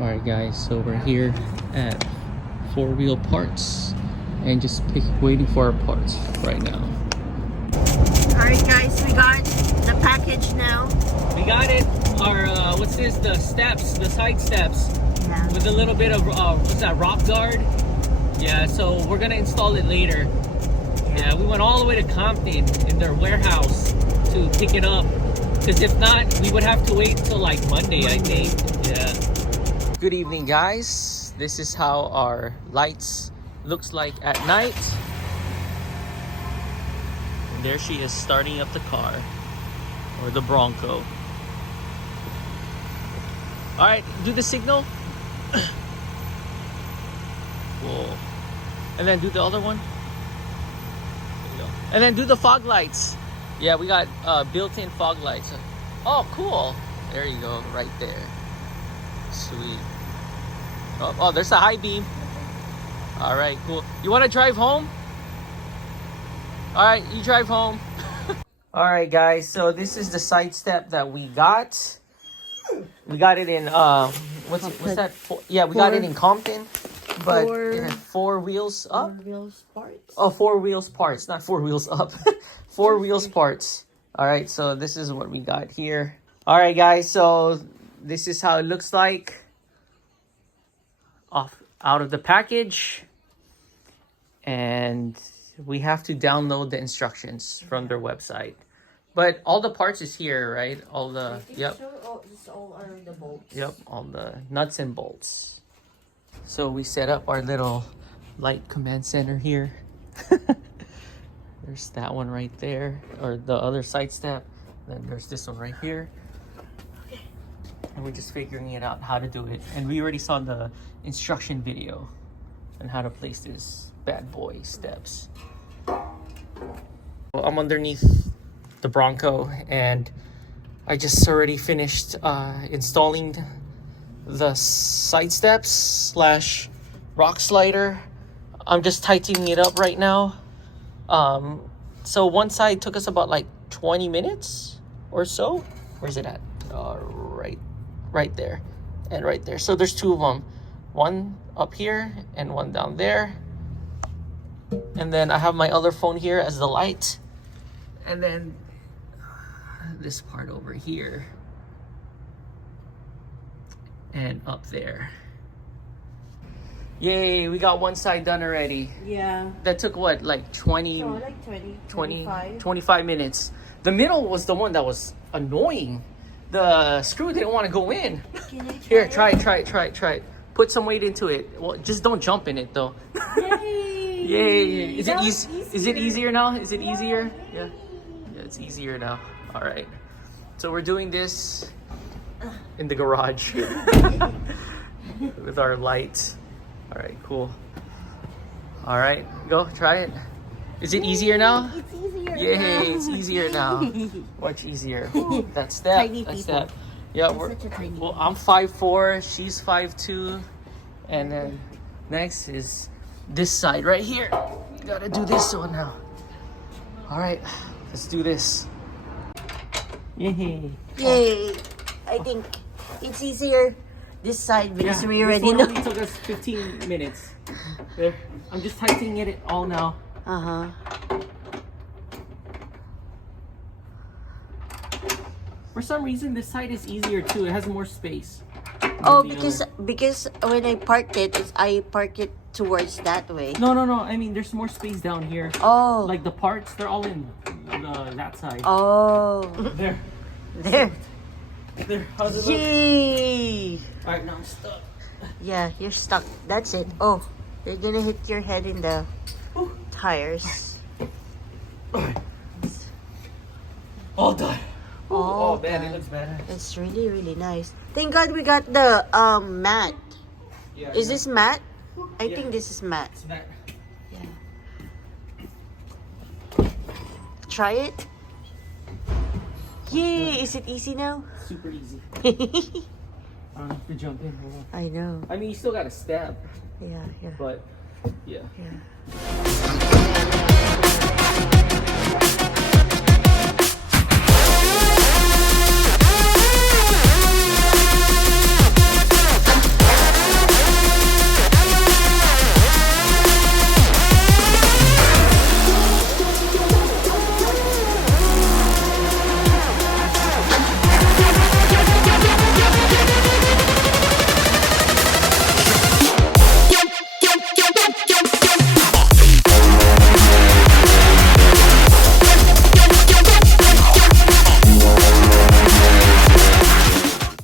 Alright guys, so we're here at 4-wheel parts and just waiting for our parts right now. Alright guys, we got the package now. We got it. Our what's this? The steps, the side steps. Yeah. With a little bit of what's that, rock guard? Yeah, so we're gonna install it later. Yeah, we went all the way to Compton in their warehouse to pick it up. Because if not, we would have to wait till like Monday, I think. Yeah. Good evening, guys. This is how our lights looks like at night. And there she is starting up the car, or the Bronco. All right, do the signal. Whoa. And then do the other one. There you go. And then do the fog lights. Yeah, we got built-in fog lights. Oh, cool. There you go, right there. Sweet. Oh, there's a high beam. All right, cool. You want to drive home? All right, you drive home. All right, guys. So this is the side step that we got. We got it in what's that? Yeah, we got it in Compton, but it had 4 wheels up. 4 wheels parts. Oh, 4 wheels parts, not 4 wheels up. 4 wheels parts. All right, so this is what we got here. All right, guys. So this is how it looks like out of the package, and we have to download the instructions from their website. But all the parts is here, right? All the yep. So, this all are the bolts. Yep, all the nuts and bolts. So we set up our little light command center here. There's that one right there, or the other side step. Then there's this one right here. And we're just figuring it out how to do it. And we already saw the instruction video on how to place this bad boy steps. Well, I'm underneath the Bronco and I just already finished installing the side steps / rock slider. I'm just tightening it up right now. So one side took us about like 20 minutes or so. Where's it at? Right there and right there. So there's 2 of them, one up here and one down there. And then I have my other phone here as the light, and then this part over here and up there. Yay, we got one side done already. Yeah. That took what, like 20, So like 25 minutes. The middle was the one that was annoying. The screw didn't want to go in. Here, try it. Put some weight into it. Well, just don't jump in it though. Yay! Yay! Is it easier now? Is it easier? Yeah. Yeah, it's easier now. All right. So we're doing this in the garage with our lights. All right, cool. All right, go try it. Is it easier now? It's easier. Yay! Now. It's easier now. Much easier. That step. Tiny That people. step. Yeah, well, I'm 5'4", she's 5'2", and then next is this side right here. Gotta do this one now. All right, let's do this. Yay! Yay! I think it's easier this side because we already this know. one only took us 15 minutes. There, I'm just tightening it all now. For some reason, this side is easier too. It has more space. Oh, because when I parked it, I park it towards that way. No. I mean, there's more space down here. Oh. Like the parts, they're all in that side. Oh. There. There. How's it look? Yay! All right, now I'm stuck. Yeah, you're stuck. That's it. Oh, you're gonna hit your head in the tires. All done. Oh, man, it looks better. It's really, really nice. Thank God we got the mat. Yeah, Is this mat? I Yeah. think this is mat. It's better. Yeah. Try it. Yay! Is it easy now? Super easy. I don't have to jump in. Hold on. I know. I mean, you still got to step, Yeah. but yeah. Yeah.